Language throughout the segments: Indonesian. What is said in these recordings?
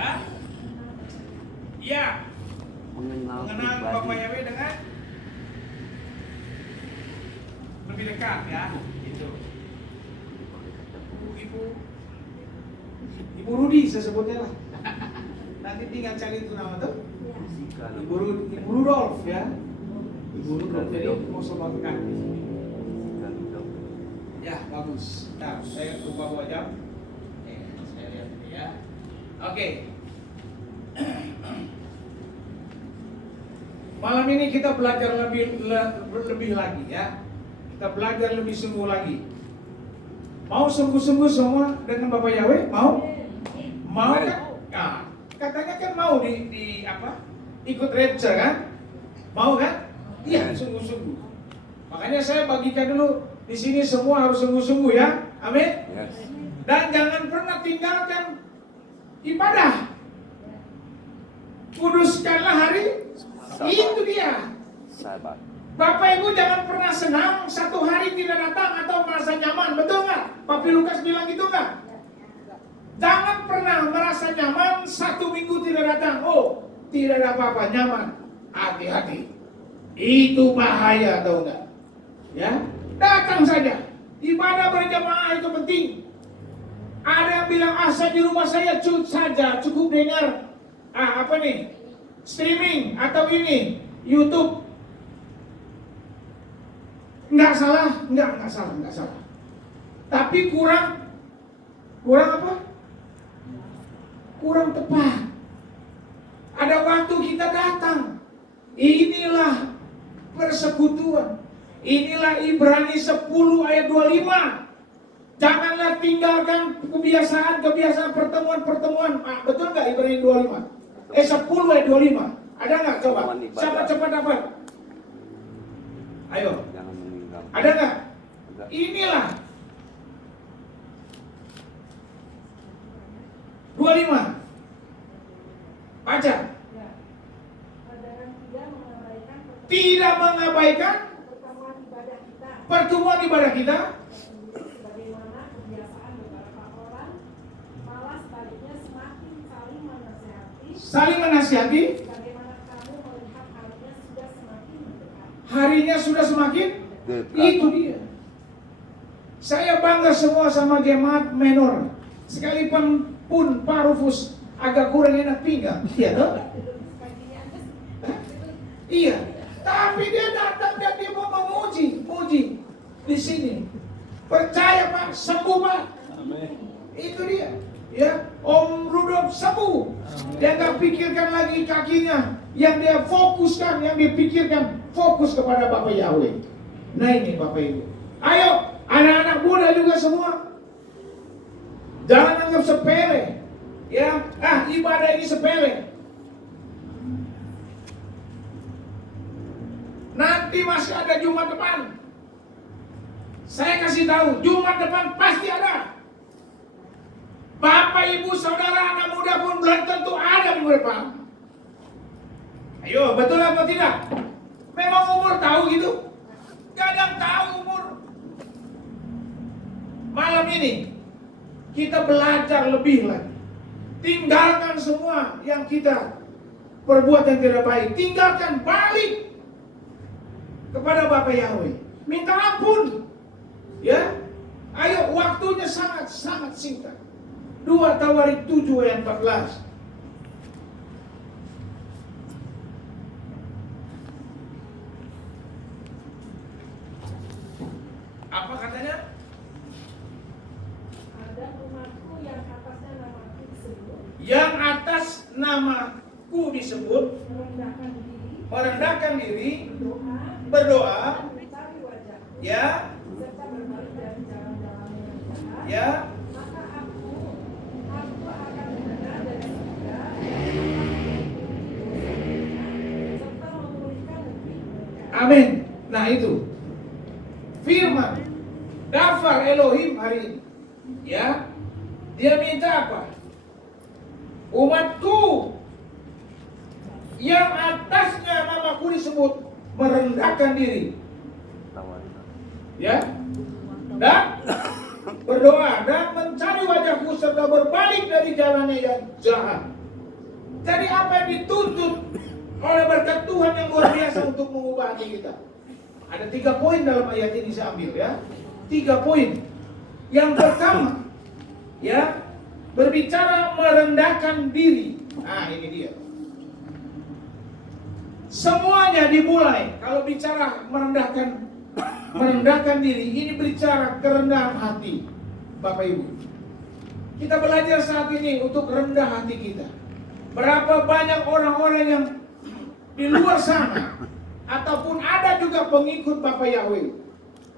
Hah? Iya. Mengenal Bapak Yahweh dengan lebih dekat ya, gitu. Ibu Rudi saya sebutnya lah. Nanti tinggal cari itu nama tuh. Ibu Rudolf ya. Ibu Rudolf jadi mau sobat kaki. Ya bagus. Nah saya ubah wajah. Saya lihat ini ya. Oke. Malam ini kita belajar lebih lagi ya. Kita belajar lebih sungguh lagi. Mau sungguh-sungguh semua dengan Bapak Yahweh? Mau? Mau kan? Nah, katanya kan mau di apa? Ikut rapture kan? Mau kan? Iya, sungguh-sungguh. Makanya saya bagikan dulu di sini semua harus sungguh-sungguh ya. Amin. Dan jangan pernah tinggalkan ibadah. Kuduskanlah hari. Itu dia. Sabat. Bapak Ibu jangan pernah senang satu hari tidak datang atau merasa nyaman, betul nggak? Papi Lukas bilang gitu nggak? Jangan pernah merasa nyaman satu minggu tidak datang. Oh, tidak ada apa-apa, nyaman. Hati-hati. Itu bahaya, tahu nggak? Ya, datang saja. Ibadah berjamaah itu penting. Ada yang bilang saya di rumah saya cukup dengar apa nih? Streaming atau ini YouTube. Enggak salah. Tapi kurang apa? Kurang tepat. Ada waktu kita datang. Inilah persekutuan. Inilah Ibrani 10 ayat 25. Janganlah tinggalkan kebiasaan pertemuan. Betul nggak Ibrani 25? 10 ayat 25. Ada nggak coba? Siapa cepat dapat? Ayo. Ada nggak? Inilah 25. Baca. Tidak mengabaikan pertemuan ibadah kita. Sebagaimana kebiasaan beberapa orang, malah sebaliknya semakin saling menasihati. Bagaimana kamu melihat harinya sudah semakin mendekat. Harinya sudah semakin itu dia. Saya bangga semua sama jemaat menor. Sekalipun Pak Rufus agak kurang enak pinggang, iya toh? Iya. Tapi dia datang dan dia mau memuji di sini. Percaya Pak, sembuh Pak. Amin. Itu dia. Ya, Om Rudolf sembuh. Dia nggak pikirkan lagi kakinya. Yang dia fokuskan, yang dia pikirkan fokus kepada Bapak Yahweh. Nah ini Bapak Ibu. Ayo, anak-anak muda juga semua. Jangan anggap sepele. Ya, ibadah ini sepele. Nanti masih ada Jumat depan. Saya kasih tahu, Jumat depan pasti ada. Bapak, Ibu, Saudara, anak muda pun belum tentu ada minggu depan. Ayo, betul apa tidak? Memang umur tahu gitu? Kadang tahu umur. Malam ini kita belajar lebih lagi. Tinggalkan semua yang kita perbuat yang tidak baik. Tinggalkan, balik kepada Bapak Yahweh. Minta ampun. Ya. Ayo, waktunya sangat singkat. 2 Tawarik 7 ayat 14. Apa katanya? Ada umatku yang atasnya namaku disebut. Yang atas namaku disebut, merendahkan diri, berdoa, mencari wajahku, ya, serta berbalik dari jalan-jalannya yang jahat. ya, Maka aku akan mendengar dari surga, serta memulihkan negeri mereka. amin. Nah itu firman Dafar Elohim hari ini. Ya, dia minta apa? Umatku yang atasnya namaku disebut merendahkan diri, ya, dan berdoa dan mencari wajahku serta berbalik dari jalannya yang jahat. Jadi apa yang dituntut oleh berkat Tuhan yang luar biasa untuk mengubah hati kita? Ada 3 poin dalam ayat ini saya ambil ya. 3 poin. Yang pertama, ya, berbicara merendahkan diri. Nah, ini dia. Semuanya dimulai kalau bicara merendahkan diri, ini berbicara kerendahan hati, Bapak Ibu. Kita belajar saat ini untuk rendah hati kita. Berapa banyak orang-orang yang di luar sana ataupun ada juga pengikut Bapak Yahweh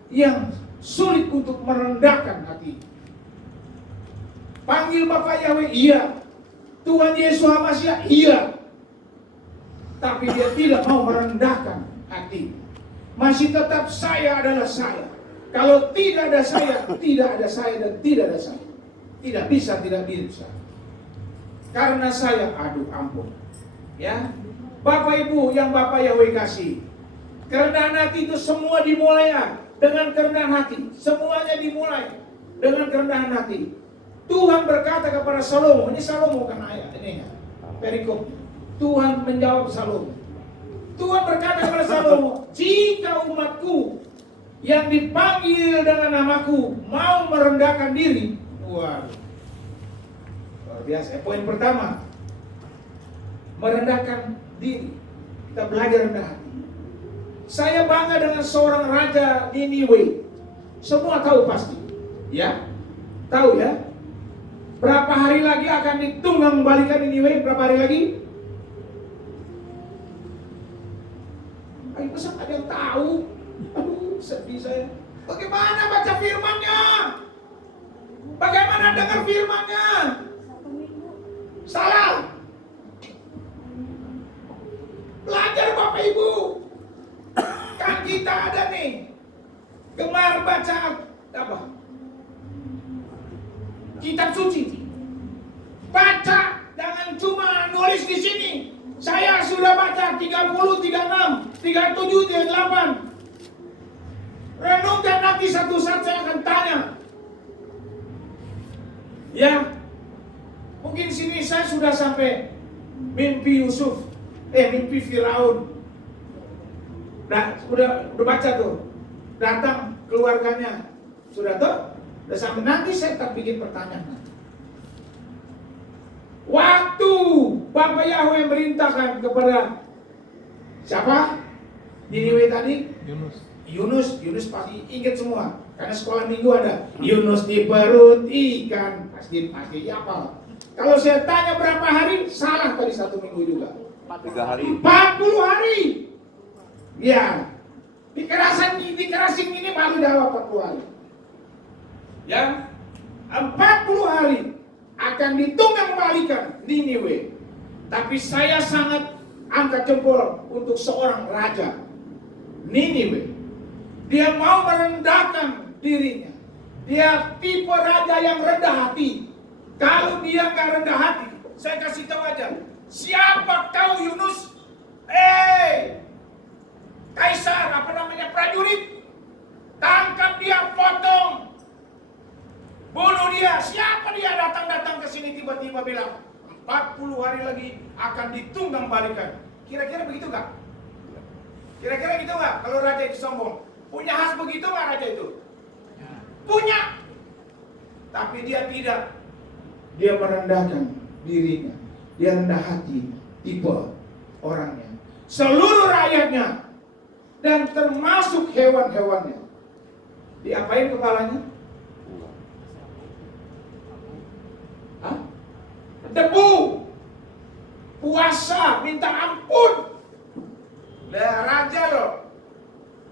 yang sulit untuk merendahkan hati. Panggil Bapak Yahweh, iya. Tuhan Yesus HaMasyiah, iya. Tapi dia tidak mau merendahkan hati. Masih tetap saya adalah saya. Kalau tidak ada saya, tidak ada saya dan tidak ada saya. Tidak bisa. Karena saya, aduh ampun. Ya, Bapak Ibu yang Bapak Yahweh kasih, kerendahan hati itu semua dimulai dengan kerendahan hati. Semuanya dimulai dengan kerendahan hati. Tuhan berkata kepada Salomo, ini Salomo kan ayat ini ya, perikop. Tuhan menjawab Salomo. Tuhan berkata kepada Salomo, jika umatku yang dipanggil dengan namaku mau merendahkan diri, luar biasa. Poin pertama, merendahkan diri. Kita belajar rendah hati. Saya bangga dengan seorang raja Niniwe. Semua tahu pasti, ya, tahu ya. Berapa hari lagi akan ditunggang balikan Niniwe? Berapa hari lagi? Ayo, masa ada yang tahu? Aduh, sedih saya. Bagaimana baca firman-Nya? Bagaimana dengar firman-Nya? Salah. Belajar Bapak Ibu. Kan kita ada nih gemar baca apa? Kitab suci. Baca, jangan cuma nulis di sini. Saya sudah baca 30, 36, 37, 38. Renungkan nanti satu saat saya akan tanya. Ya, mungkin sini saya sudah sampai mimpi Yusuf, mimpi Firaun. Udah baca tuh. Datang keluarganya. Sudah tuh? Udah sampai nanti saya tak bikin pertanyaan. Waktu Bapak Yahweh merintahkan kepada siapa? Niniwe tadi? Yunus pasti ingat semua. Karena sekolah minggu ada. Yunus di perut ikan. Pasti apa? Kalau saya tanya berapa hari, salah tadi 1 minggu juga. 3 hari. 40 hari. Ya. Dikerasin ini baru dalam 40 hari. Ya. 40 hari akan ditunggang balikan Niniwe. Tapi saya sangat angkat jempol untuk seorang raja Niniwe. Dia mau merendahkan dirinya. Dia tipe raja yang rendah hati. Kalau dia nggak rendah hati, saya kasih tahu aja. Siapa kau Yunus? Kaisar, prajurit. Tangkap dia, potong. Bunuh dia. Siapa dia datang ke sini tiba-tiba bilang 40 hari lagi akan ditunggang balikan. Kira-kira begitu nggak? Kira-kira gitu nggak? Kalau raja itu sombong, punya khas begitu nggak raja itu? Punya. Tapi dia tidak. Dia merendahkan dirinya. Dia rendah hati, tipe orangnya. Seluruh rakyatnya dan termasuk hewan-hewannya. Diapain kepalanya? Hah? Debu. Puasa, minta ampun. Lah raja loh.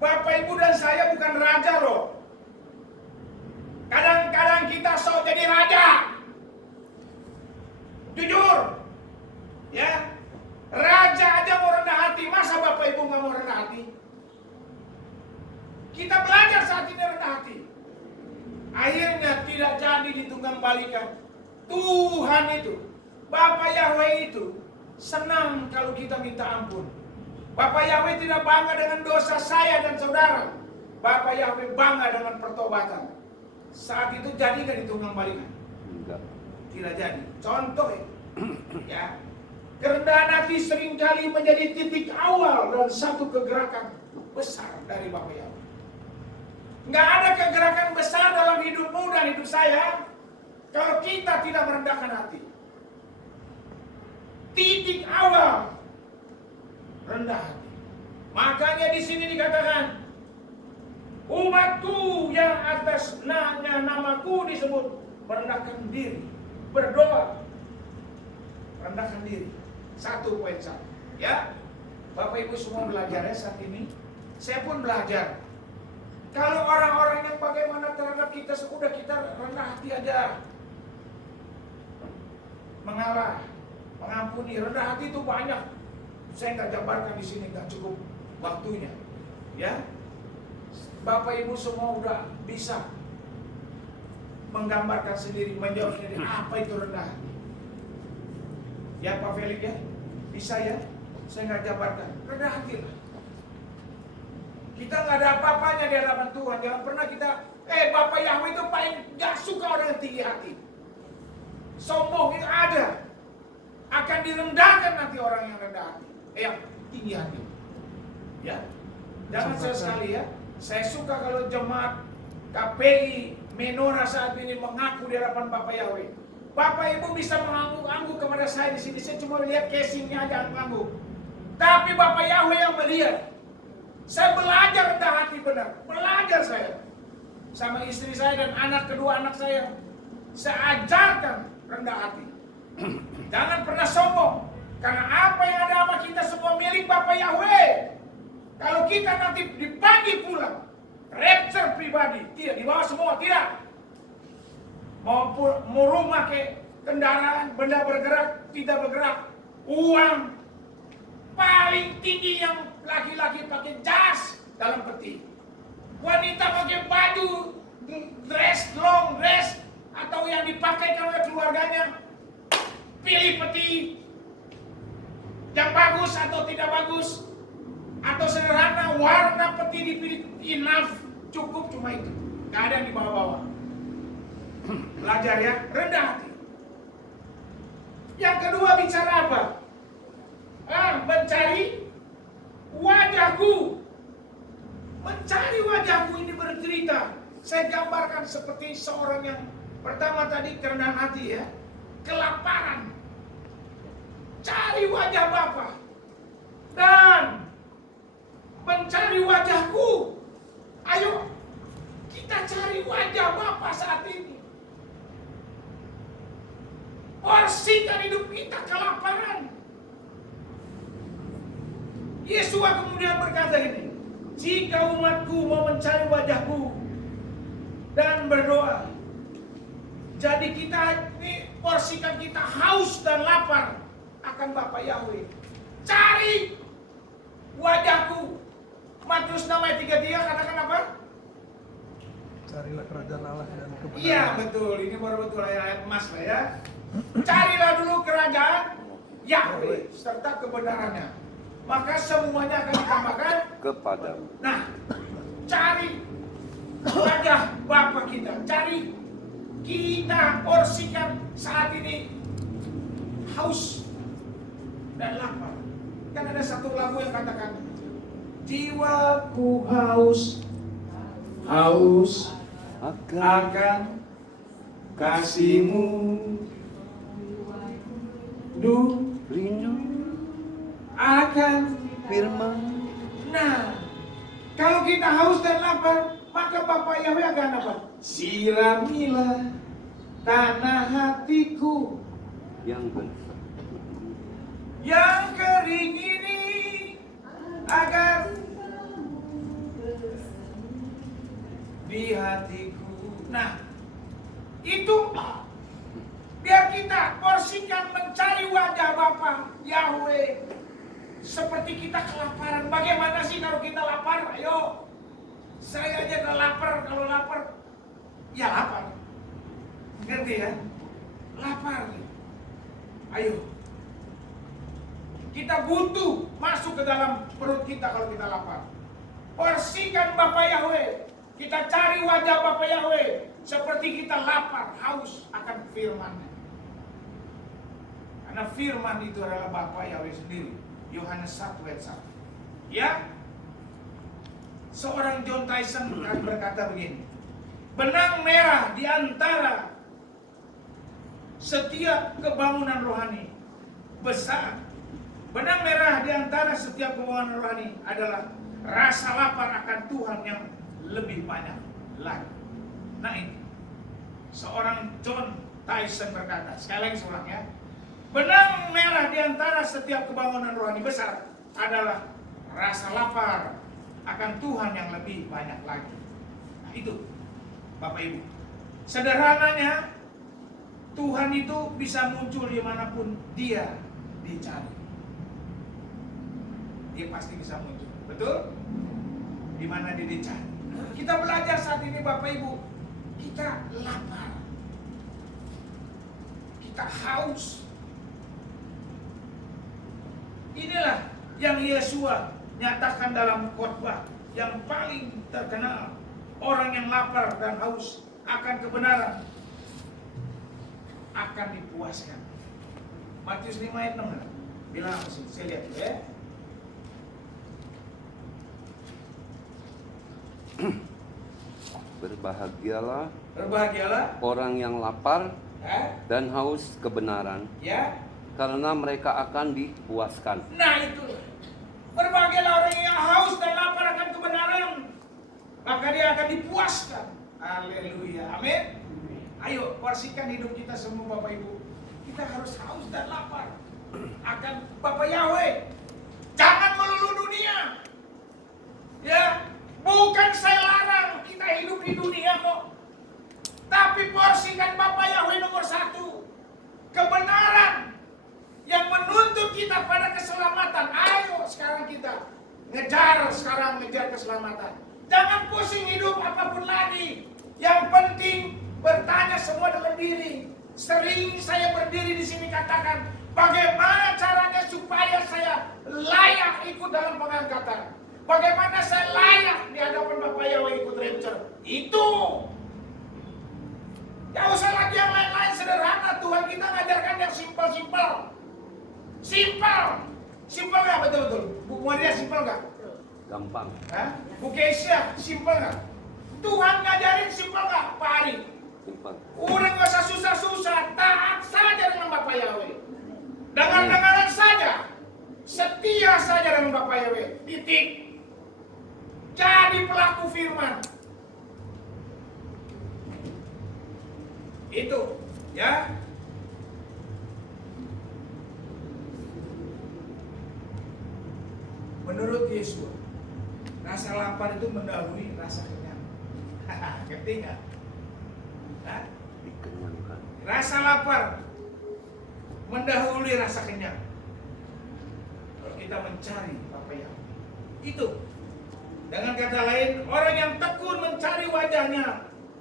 Bapak Ibu dan saya bukan raja loh. Kadang-kadang kita sok jadi raja. Jujur. Ya. Raja aja mau rendah hati, masa Bapak Ibu nggak mau rendah hati? Kita belajar saat ini rendah hati. Akhirnya tidak jadi ditunggang balikan. Tuhan itu, Bapak Yahweh itu senang kalau kita minta ampun. Bapak Yahweh tidak bangga dengan dosa saya dan saudara. Bapak Yahweh bangga dengan pertobatan. Saat itu jadi nggak ditunggang balikan? Enggak. Tidak jadi. Contoh ya. Kerendahan hati seringkali menjadi titik awal dan satu kegerakan besar dari Bapa Yahweh. Nggak ada kegerakan besar dalam hidupmu dan hidup saya kalau kita tidak merendahkan hati. Titik awal rendah hati. Makanya di sini dikatakan, umatku yang atas namaku disebut merendahkan diri, berdoa, rendahkan diri. 1.1, ya. Bapak Ibu semua belajar ya saat ini. Saya pun belajar. Kalau orang-orang yang bagaimana terhadap kita, sudah kita rendah hati aja. Mengalah, mengampuni, rendah hati itu banyak. Saya nggak jabarkan di sini, nggak cukup waktunya. Ya, Bapak Ibu semua udah bisa menggambarkan sendiri, menjawab sendiri apa itu rendah hati. Ya Pak Felix ya, bisa ya. Saya nggak jabarkan, rendah hati lah. Kita nggak ada apa-apanya di hadapan Tuhan. Jangan pernah kita, Bapak Yahweh itu paling nggak suka orang yang tinggi hati. Sombong itu ada. Akan direndahkan nanti orang yang rendah hati, yang tinggi hati. Ya, jangan sekali ya. Saya suka kalau jemaat KPI Menora saat ini mengaku di hadapan Bapak Yahweh. Bapak Ibu bisa mengangguk-angguk kepada saya di sini. Saya cuma lihat casingnya aja mengangguk. Tapi Bapak Yahweh yang melihat. Saya belajar rendah hati benar. Belajar saya. Sama istri saya dan kedua anak saya. Saya ajarkan rendah hati. Jangan pernah sombong. Karena apa yang ada sama kita semua milik Bapak Yahweh. Kalau kita nanti dipanggil pulang, rapture pribadi, tidak dibawa semua, tidak. Mau rumah ke kendaraan, benda bergerak, tidak bergerak, uang paling tinggi yang laki-laki pakai jas dalam peti, wanita pakai baju dress, long dress, atau yang dipakai oleh keluarganya, pilih peti yang bagus atau tidak bagus, atau sederhana, warna peti dipilih, enough, cukup cuma itu, gak ada yang dibawa-bawa. Belajar ya, rendah hati. Yang kedua bicara apa? Mencari wajahku. Mencari wajahku ini bercerita. Saya gambarkan seperti seorang yang pertama tadi kerendahan hati ya, kelaparan. Cari wajah Bapa dan mencari wajahku. Ayo kita cari wajah Bapa saat ini. Porsikan hidup kita kelaparan. Yesus kemudian berkata ini, jika umatku mau mencari wajahku dan berdoa, jadi kita ini porsikan kita haus dan lapar akan Bapa Yahweh. Cari wajahku. Matius 6 ayat 33 katakan apa? Carilah kerajaan Allah dan kebenaran. Iya betul, ini baru betul ayat emas lah ya. Carilah dulu kerajaan Yahweh serta kebenarannya, maka semuanya akan ditambahkan kepadamu. Nah, cari wajah Bapa kita, cari kita porsikan saat ini haus dan lapar. Kan ada satu lagu yang katakan, jiwaku haus akan kasih-Mu, rindu akan firman. Nah, kalau kita haus dan lapar, maka Bapa Yahweh akan apa? Siramilah tanah hatiku Yang benar. yang kering ini agar di hatiku. Nah, itu biar kita porsikan mencari wajah Bapa Yahweh. Seperti kita kelaparan. Bagaimana sih kalau kita lapar? Ayo, saya aja udah lapar. Kalau lapar, ya lapar. Ngerti ya? Lapar. Ayo, kita butuh masuk ke dalam perut kita kalau kita lapar. Porsikan Bapa Yahweh. Kita cari wajah Bapa Yahweh. Seperti kita lapar, haus akan firman-Nya. Karena firman itu adalah Bapa Yahweh sendiri. Yohanes 1 ayat 1. Ya, seorang John Tyson berkata begini, benang merah di antara setiap kebangunan rohani besar, benang merah di antara setiap kebangunan rohani adalah rasa lapar akan Tuhan yang lebih banyak lagi. Nah ini, seorang John Tyson berkata, sekali lagi seorang ya, benang merah di antara setiap kebangunan rohani besar adalah rasa lapar akan Tuhan yang lebih banyak lagi. Nah itu, Bapak Ibu, sederhananya Tuhan itu bisa muncul dimanapun Dia dicari. Dia pasti bisa muncul, betul? Di mana Dia dicari. Kita belajar saat ini Bapak Ibu, kita lapar, kita haus. Inilah yang Yesua nyatakan dalam khotbah yang paling terkenal. Orang yang lapar dan haus akan kebenaran akan dipuaskan. Matius 5 ayat 6. Bilang apa sih? Saya lihat dulu ya. Berbahagialah orang yang lapar dan haus kebenaran, Ya. karena mereka akan dipuaskan. Nah itu, berbahagialah orang yang haus dan lapar akan kebenaran, maka dia akan dipuaskan. Haleluya, amin. Ayo porsikan hidup kita semua Bapak Ibu. Kita harus haus dan lapar akan Bapak Yahweh. Jangan melulu dunia. Ya, bukan saya larang kita hidup di dunia kok. Tapi porsikan Bapak Yahweh nomor 1. Kebenaran yang menuntut kita pada keselamatan. Ayo sekarang kita ngejar keselamatan. Jangan pusing hidup apapun lagi. Yang penting bertanya semua dalam diri. Sering saya berdiri di sini katakan, bagaimana caranya supaya saya layak ikut dalam pengangkatan? Bagaimana saya layak di hadapan Bapak Yahweh ikut rapture? Itu. Gak usah lagi yang lain-lain, sederhana. Tuhan kita ngajarkan yang simpel-simpel. Simpel. Simpel gak? Betul-betul. Bu Maria simpel gak? Gampang. Hah? Bu Keisha simpel gak? Tuhan ngajarin simpel gak? Pak Ari? Simpel. Udah gak usah susah-susah. Taat saja dengan Bapak Yahweh. Dengar-dengaran saja. Setia saja dengan Bapak Yahweh. Titik. Jadi pelaku firman. Itu, ya. Menurut Yesus, rasa lapar itu mendahului rasa kenyang. Ngerti nggak? Hah? Dikenyangkan. Rasa lapar mendahului rasa kenyang. Kalau kita mencari apa yang itu, dengan kata lain, orang yang tekun mencari wajahnya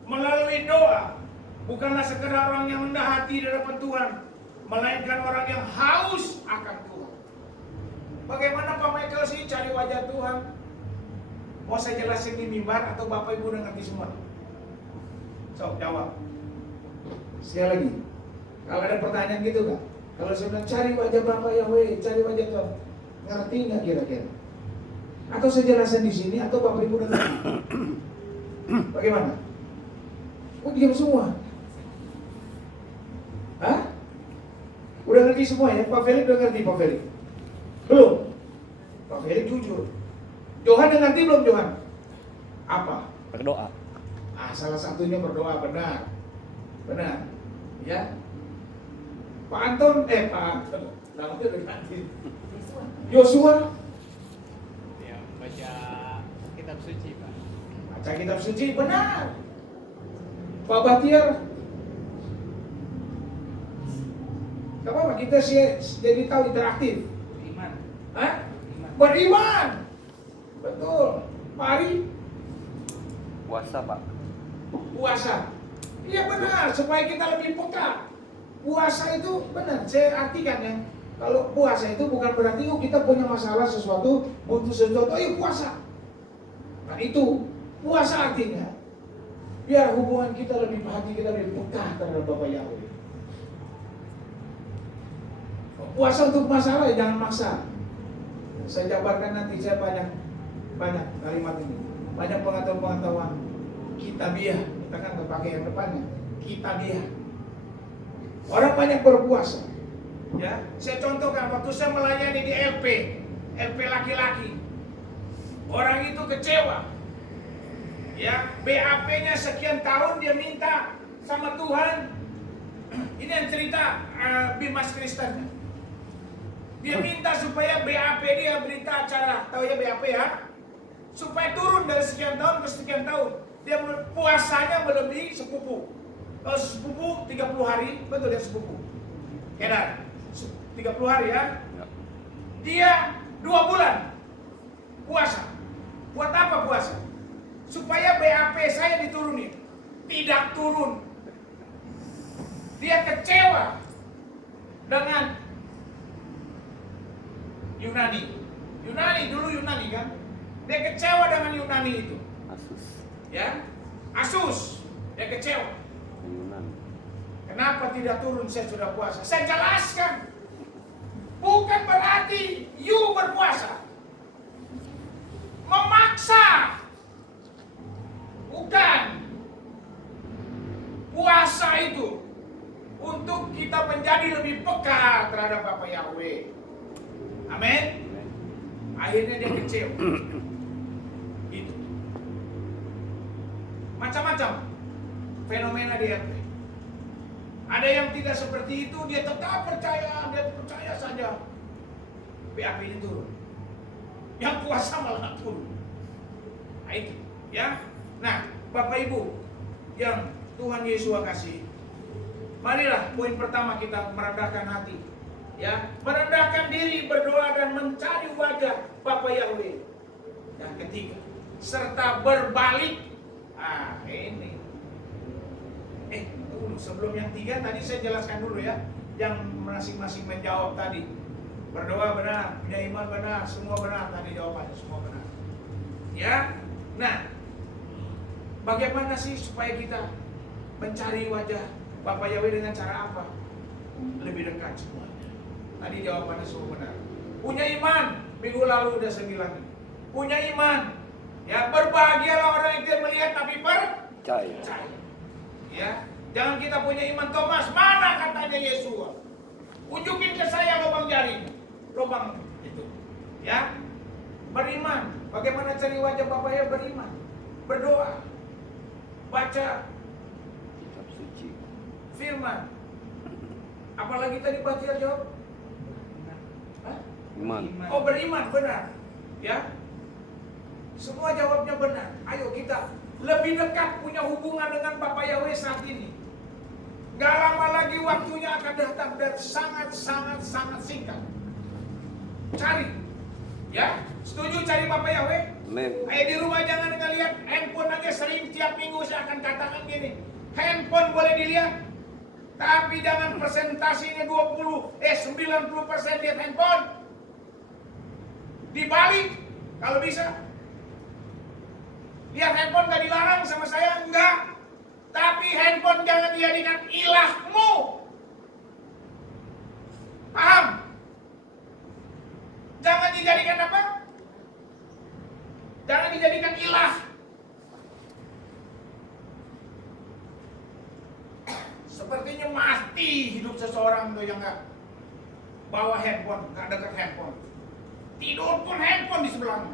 melalui doa, bukanlah sekedar orang yang rendah hati di hadapan Tuhan, melainkan orang yang haus akan Tuhan. Bagaimana Pak Michael sih cari wajah Tuhan? Mau saya jelasin di mimbar atau Bapak Ibu udah ngerti semua? Sok jawab. Sekali lagi, kalau ada pertanyaan gitu nggak? Kalau saya bilang cari wajah Bapak Yahweh, cari wajah Tuhan, ngerti nggak kira-kira? Atau saya jelasin di sini atau Bapak Ibu udah ngerti? Bagaimana? Oh diam semua. Hah? Udah ngerti semua ya? Pak Felix udah ngerti Pak Felix? Belum? Pak Felix jujur. Johan udah ngerti belum Johan? Apa? Berdoa. Salah satunya berdoa, benar. Benar. Ya. Pak Anton, Pak namanya udah ganti. Yosua. Ya, baca kitab suci, Pak. Baca kitab suci, benar. Pak Batiar. Gak apa-apa, kita sih jadi tahu interaktif. Iman. Hah? Beriman. Betul. Pak Ari, Puasa, Pak. puasa. Iya benar, supaya kita lebih peka. Puasa itu benar, saya artikan ya. Kalau puasa itu bukan berarti kita punya masalah sesuatu, butuh sesuatu, ayo puasa. Nah itu, puasa artinya biar hubungan kita lebih hati kita lebih peka terhadap Bapak Yahweh. puasa untuk masalah, jangan maksa. Saya jabarkan nanti, saya banyak kalimat ini, banyak pengetahuan kitabiah. Kita kan pakai yang depannya, kitabiah. Orang banyak berpuasa. Ya, saya contohkan waktu saya melayani di LP laki-laki. Orang itu kecewa. Ya, BAP-nya sekian tahun dia minta sama Tuhan. Ini yang cerita Bimas Kristen. Dia minta supaya BAP dia berita acara, tahu ya BAP ya? Supaya turun dari sekian tahun ke sekian tahun. Dia puasanya melebihi sepupu. Kalau sepupu 30 hari, betul ya sepupu. Kedar, 30 hari ya. Dia 2 bulan puasa. Buat apa puasa? Supaya BAP saya diturunin. Tidak turun. Dia kecewa dengan Yunani dulu Yunani kan. Dia kecewa dengan Yunani itu. Asus. Ya, Asus. Dia kecewa. Yunani. Kenapa tidak turun saya sudah puasa? Saya jelaskan. Bukan berarti you berpuasa. Memaksa. Bukan. Puasa itu untuk kita menjadi lebih peka terhadap Bapa Yahweh. Amin. Akhirnya dia kecewa. Itu. Macam-macam fenomena di RT. Ada yang tidak seperti itu, dia tetap percaya, dia percaya saja. BAP ini turun. Yang puasa malah turun. Nah, itu, ya. Nah, Bapak Ibu yang Tuhan Yesus kasih, marilah poin pertama kita merendahkan hati. Ya, merendahkan diri, berdoa dan mencari wajah Bapa Yahweh. Yang ketiga, serta berbalik. Ini. Dulu sebelum yang 3 tadi saya jelaskan dulu ya, yang masing-masing menjawab tadi. Berdoa benar, punya iman benar, semua benar tadi jawabannya, semua benar. Ya. Nah, bagaimana sih supaya kita mencari wajah Bapa Yahweh dengan cara apa? Lebih dekat semuanya. Tadi jawabannya semua benar. Punya iman, minggu lalu udah saya bilang. Punya iman. Ya, berbahagialah orang yang tidak melihat tapi percaya. Ya, jangan kita punya iman Thomas, mana katanya Yesus? Unjukin ke saya lubang jari. Lubang itu. Ya. Beriman. Bagaimana cari wajah Bapa ya? Beriman. Berdoa. Baca Kitab suci. firman. Apalagi tadi Batir jawab? Iman. Oh, beriman, benar. Ya. Semua jawabnya benar. Ayo kita lebih dekat punya hubungan dengan Bapa Yahweh saat ini. Gak lama lagi waktunya akan datang dan sangat singkat. Cari. Ya, setuju cari Bapa Yahweh? Amin. Di rumah jangan ngeliat handphone aja, sering tiap minggu saya akan katakan gini. Handphone boleh dilihat, tapi jangan presentasinya 90% lihat handphone. Dibalik, kalau bisa. Lihat handphone gak dilarang sama saya, enggak. Tapi handphone jangan dijadikan ilahmu. Paham? Jangan dijadikan apa? Jangan dijadikan ilah. Sepertinya mati hidup seseorang tuh yang gak bawa handphone, gak dekat handphone. Tidur pun handphone di sebelahnya.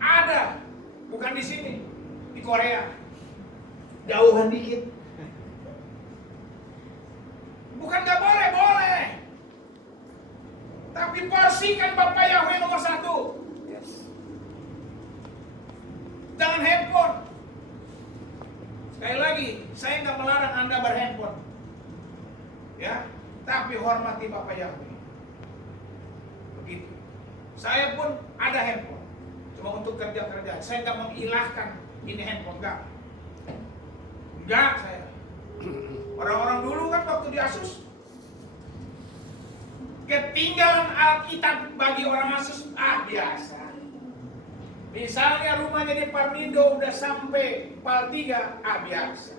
Ada, bukan di sini, di Korea. Jauhan dikit. Bukan gak boleh, boleh. Tapi porsikan Bapa Yahweh nomor 1. Yes. Jangan handphone. Sekali lagi, saya nggak melarang Anda berhandphone. Ya, tapi hormati Bapa Yahweh. Begitu. Saya pun ada handphone. Cuma untuk kerja-kerja. Saya nggak mengilahkan ini handphone, enggak saya. Orang-orang dulu kan waktu di Asus, ketinggalan Alkitab bagi orang Asus, biasa. Misalnya rumahnya di Parmindo udah sampai Pal 3, biasa.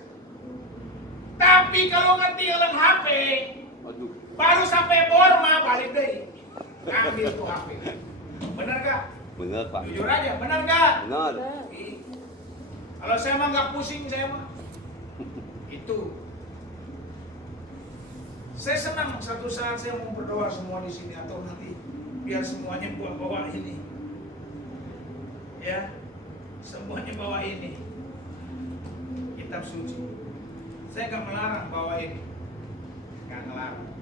Tapi kalau ketinggalan HP, Aduh. baru sampai Borma, ambil tuh HP. Benar gak? Bener Pak. Jujur aja, benar gak? Bener. Ih, kalau saya mah nggak pusing saya mah. Itu. Saya senang satu saat saya mau berdoa semua di sini atau nanti biar semuanya bawa ini. Ya, semuanya bawa ini. Kitab suci. Saya nggak melarang bawa ini, nggak ngelarang.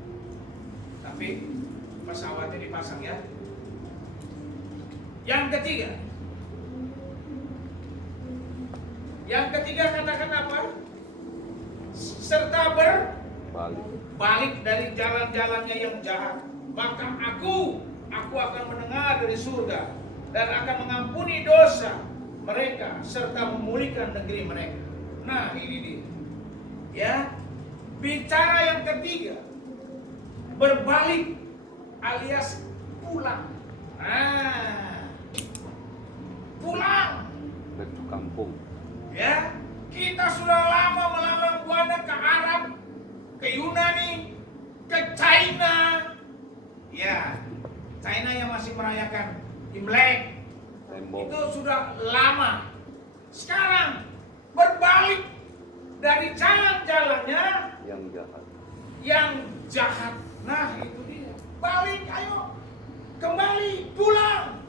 Tapi pesawatnya dipasang ya. Yang ketiga katakan apa? Serta balik dari jalan-jalannya yang jahat. Maka aku akan mendengar dari surga dan akan mengampuni dosa mereka serta memulihkan negeri mereka. Nah ini dia. Ya, bicara yang ketiga, berbalik alias pulang. Nah, pulang. Back to kampung. Ya, kita sudah lama melarang Buana ke Arab, ke Yunani, ke China. Ya, China yang masih merayakan Imlek. Tembok. Itu sudah lama. Sekarang berbalik dari jalan-jalannya yang jahat. Nah, itu dia. Balik, ayo. Kembali, pulang.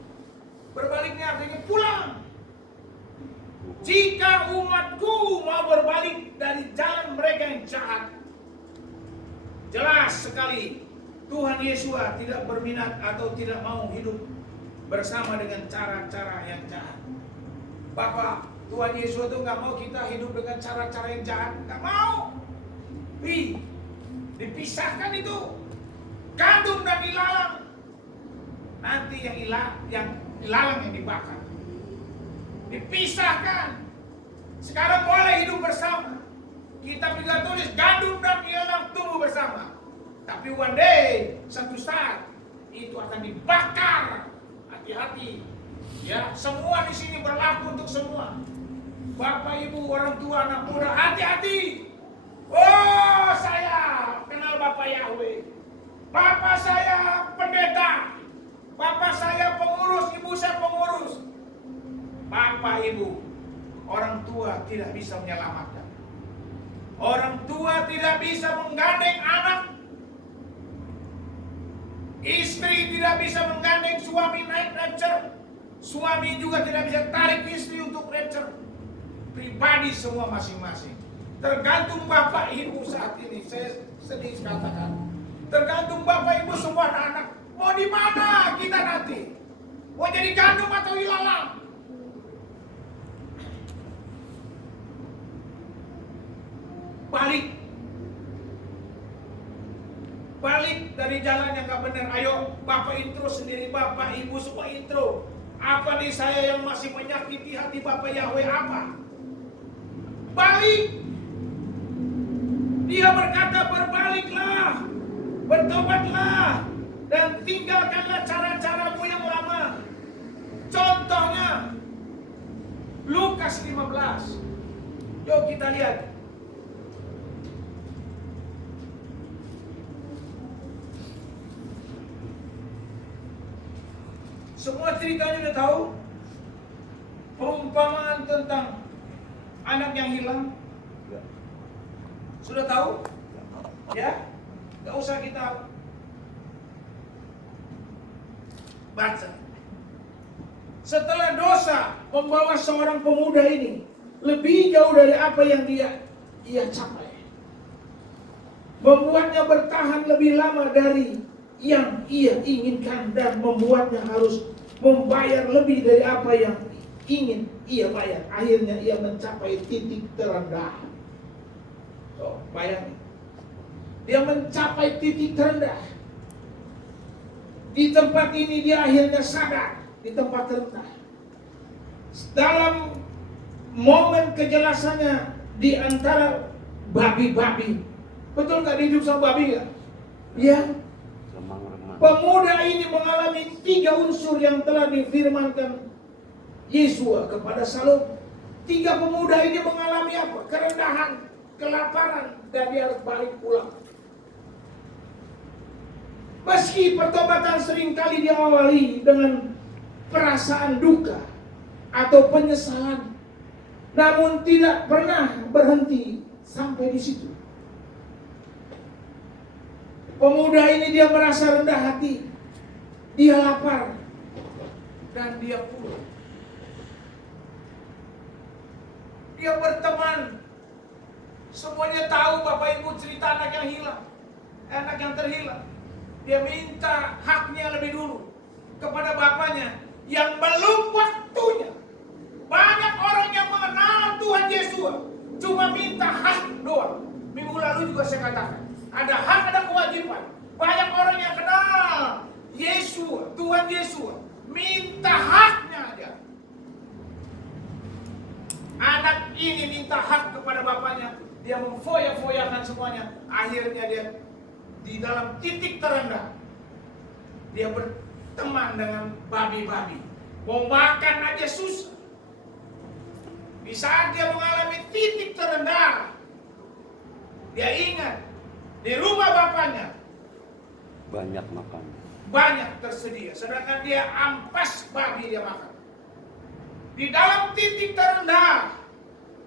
Berbaliknya artinya pulang. Jika umatku mau berbalik dari jalan mereka yang jahat, jelas sekali Tuhan Yesus tidak berminat atau tidak mau hidup bersama dengan cara-cara yang jahat. Bapak, Tuhan Yesus itu nggak mau kita hidup dengan cara-cara yang jahat, nggak mau. Dipisahkan itu gandum dan ilalang. Nanti yang ilalang yang dibakar. Dipisahkan. Sekarang boleh hidup bersama. Kitab juga tulis gandum dan ilalang tumbuh bersama. Tapi one day, satu saat itu akan dibakar. Hati-hati. Ya, semua di sini berlaku untuk semua. Bapak, ibu, orang tua, anak muda, hati-hati. Oh, saya kenal Bapak Yahweh. Bapak saya pendeta. Bapak saya pengurus, ibu saya pengurus. Bapak, ibu, orang tua tidak bisa menyelamatkan. Orang tua tidak bisa menggandeng anak. Istri tidak bisa menggandeng suami naik rapture. Suami juga tidak bisa tarik istri untuk rapture. Pribadi semua masing-masing. Tergantung bapak ibu saat ini. Saya sedih katakan. Tergantung bapak ibu semua anak-anak. Mau di mana kita nanti? Mau jadi gandum atau ilalang? Balik dari jalan yang gak benar. Ayo bapak intro sendiri, bapak ibu semua intro. Apa nih saya yang masih menyakiti hati Bapak Yahweh, apa? Balik. Dia berkata berbaliklah, bertobatlah, dan tinggalkanlah cara-caramu yang lama. Contohnya Lukas 15. Yuk kita lihat. Semua ceritanya udah tahu. Perumpamaan tentang anak yang hilang. Sudah tahu? Ya? Gak usah kita baca. Setelah dosa membawa seorang pemuda ini lebih jauh dari apa yang ia capai, membuatnya bertahan lebih lama dari yang ia inginkan dan membuatnya harus membayar lebih dari apa yang ingin ia bayar. Akhirnya ia mencapai titik terendah. So, bayangin. Dia mencapai titik terendah. Di tempat ini dia akhirnya sadar. Di tempat terendah. Dalam momen kejelasannya di antara babi-babi. Betul gak dia hidup sama babi gak? Ya. Pemuda ini mengalami 3 unsur yang telah difirmankan Yesus kepada Salomo. 3 pemuda ini mengalami apa? Kerendahan, kelaparan, dan dia harus balik pulang. Meski pertobatan seringkali diawali dengan perasaan duka atau penyesalan, namun tidak pernah berhenti sampai di situ. Pemuda ini dia merasa rendah hati, dia lapar, dan dia pulang. Dia berteman, semuanya tahu Bapak Ibu cerita anak yang hilang, anak yang terhilang. Dia minta haknya lebih dulu kepada bapaknya yang belum waktunya. Banyak orang yang mengenal Tuhan Yesus, cuma minta hak doang. Minggu lalu juga saya katakan, ada hak, ada kewajiban. Banyak orang yang kenal Yesus, Tuhan Yesus, minta haknya aja. Anak ini minta hak kepada bapaknya, dia memfoya-foyakan semuanya. Akhirnya dia di dalam titik terendah, dia berteman dengan babi-babi. Mau makan aja susah. Di saat dia mengalami titik terendah, dia ingat di rumah bapaknya Banyak makan. banyak tersedia, sedangkan dia ampas babi dia makan. Di dalam titik terendah,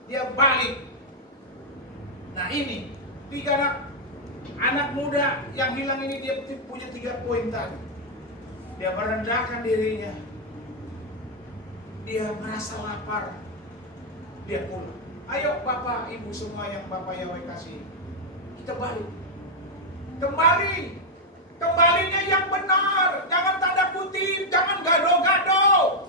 dia balik. Nah ini, anak muda yang hilang ini dia punya 3 poin tadi. Dia merendahkan dirinya. Dia merasa lapar. Dia pulang. Ayo Bapak, Ibu semua yang Bapak Yahweh kasih, kita balik. Kembali. Kembalinya yang benar. Jangan tanda kutip, jangan gado-gado.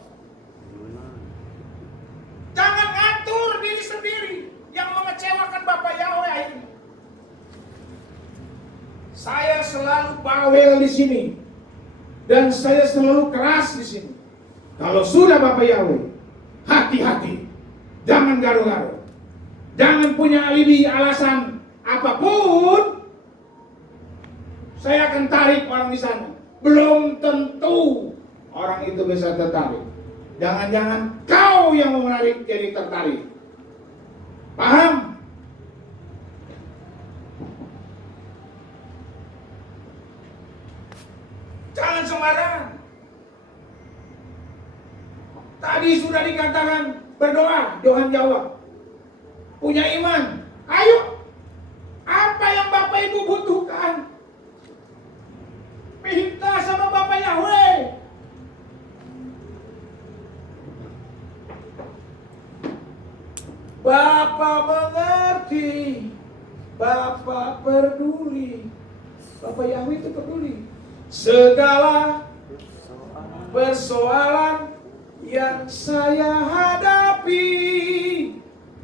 Jangan ngatur diri sendiri yang mengecewakan Bapak Yahweh akhirnya. Saya selalu bawel di sini dan saya selalu keras di sini. Kalau sudah Bapak Yahweh, hati-hati, jangan gado-gado, jangan punya alibi alasan apapun. Saya akan tarik orang di sana. Belum tentu orang itu bisa tertarik. Jangan-jangan kau yang mau menarik jadi tertarik. Paham? Jangan sembarangan. Tadi sudah dikatakan berdoa, Tuhan jawab. Punya iman, ayo. Apa yang Bapak Ibu butuhkan? Minta sama Bapak Yahweh. Bapak mengerti, Bapak peduli. Bapak Yahweh itu peduli. Segala persoalan yang saya hadapi,